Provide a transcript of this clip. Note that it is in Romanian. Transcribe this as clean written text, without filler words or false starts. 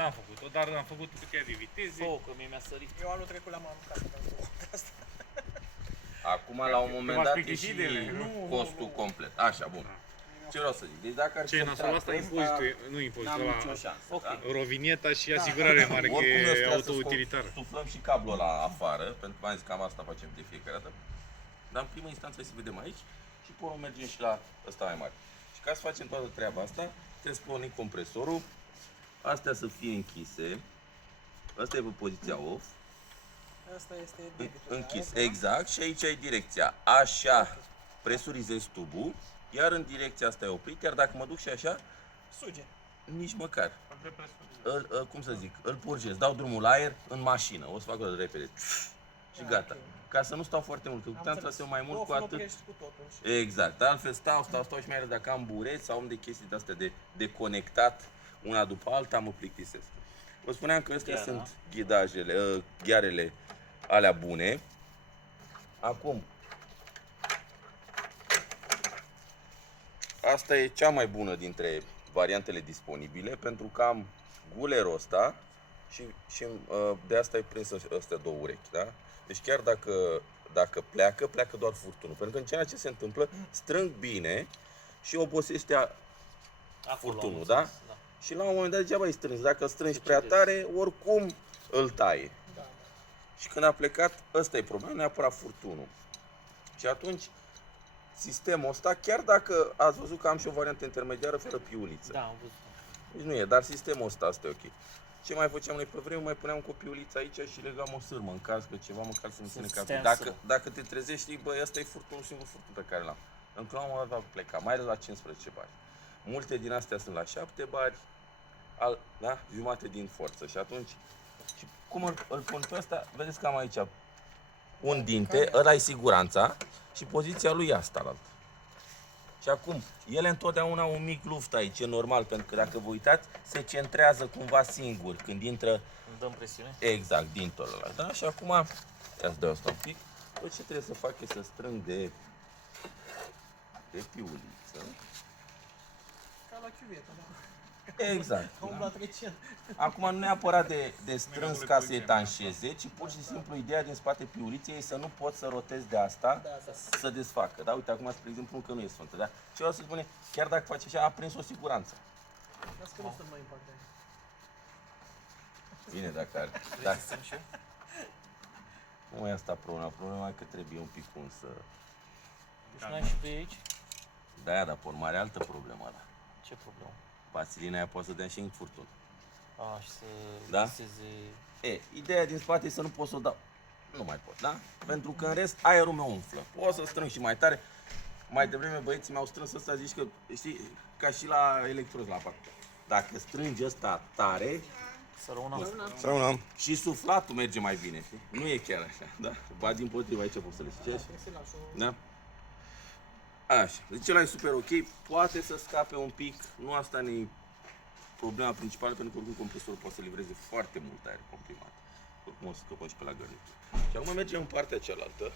N-am făcut-o, dar am făcut câteva de viteze. Fă, că mie mi-a sărit. Eu anul trecut l-am apucat să fac asta. Acum, la un moment dat, e și Nu, costul complet. Așa, bun. Ce vreau să zic? Deci dacă ar fi Ce nasul asta, impozitul, nu impozitul, n-am nicio la șansă. Ok. Da? rovinieta și asigurarea mare, că Oricum, eu e trebuie auto-utilitar. să suflăm și cablul ăla afară, pentru că am zis că cam asta facem de fiecare dată. Dar în primă instanță să vedem aici și pe urmă mergem și la ăsta mai mare. Și ca să facem toată treaba asta, trebuie să pornim compresorul, astea să fie închise, asta e pe poziția off, Asta este debitul. închis, exact, și aici e direcția. Așa presurizez tubul, iar în direcția asta e oprit, iar dacă mă duc și așa, Suge. nici măcar. Cum să zic, îl purgez, dau drumul la aer în mașină, o să fac o repede și gata. Ca să nu stau foarte mult, că puteam să stau mai mult cu atât. Cu totul. Exact, altfel stau și mai ales dacă am bureți sau am de chestii de astea de conectat una după alta, mă plictisesc. Vă spuneam că astea sunt ghidajele, ghearele alea bune. Acum, asta e cea mai bună dintre variantele disponibile, pentru că am gulerul ăsta și de asta e prins astea două urechi, da? Deci chiar dacă pleacă doar furtunul. Pentru că în ceea ce se întâmplă, strâng bine și obosește furtunul, da? Și la un moment dat degeaba îi strângi. Dacă îl strângi prea tare, oricum îl taie. Da. Și când a plecat, ăsta e problema, neapărat furtunul. Și atunci, sistemul ăsta, chiar dacă ați văzut că am și o variantă intermediară fără piuliță. Da, am văzut. Deci nu e, dar sistemul ăsta e ok. Ce mai făceam noi pe vreme? Mai puneam cu o piuliță aici și legam o sârmă în caz că ceva, măcar să nu ține capul. Dacă te trezești, știi, bă, ăsta e furtunul, singur furtun pe care l-am. Încă la un moment dat va pleca, mai ales la 15 bari. Multe din astea sunt la 7 bari, da? Jumate din forță. Și atunci, și cum îl pun pe ăsta, vedeți că am aici un dinte, ăla e siguranța și poziția lui e asta la altă. Și acum, ele întotdeauna au un mic luft aici, e normal, pentru că dacă vă uitați, se centrează cumva singur când intră. Îmi dăm presiune? Exact, dintorul ăla, da? Și acum, ia să dau asta un pic. Tot ce trebuie să fac e să strâng de piuliță. Ca la chiuvetă, da. Exact. Umbla trecent. Acum nu neapărat de strâns ca să etanșeze, ci pur și simplu ideea din spate piuliței e să nu poți să rotezi de asta, să desfacă. Da? Uite, acum, spre exemplu, încă nu e sfântă. Da? Ce vreau să spune, chiar dacă faci așa, a prins o siguranță. Las că nu sunt mai importante. Bine, dacă are. Vrei să sunt și eu? Nu e asta problema e că trebuie un pic să... Deci n-ai și pe aici? Da, dar pe urmă are altă problemă ăla. Ce problemă? Vaselina aia poate să dea și în furtun. A, și să Da? viseze... Ideea din spate e să nu pot să o dau. Nu mai pot, da? Pentru că în rest aerul meu umflă. Pot să strâng și mai tare. Mai devreme băieții mi-au strâns ăsta, zici că, știi, ca și la electroz la apar. Dacă strângi ăsta tare, Să rămână. și suflatul merge mai bine, știi? Nu e chiar așa, da? Ba dimpotrivă, aici poți să le zici. Da? Așa, deci ăla e super ok, poate să scape un pic, nu asta ne problema principală, pentru că oricum compresorul poate să livreze foarte mult aer comprimat. Oricum o să scăpăm și pe la gărnitură. Și acum mergem în partea cealaltă.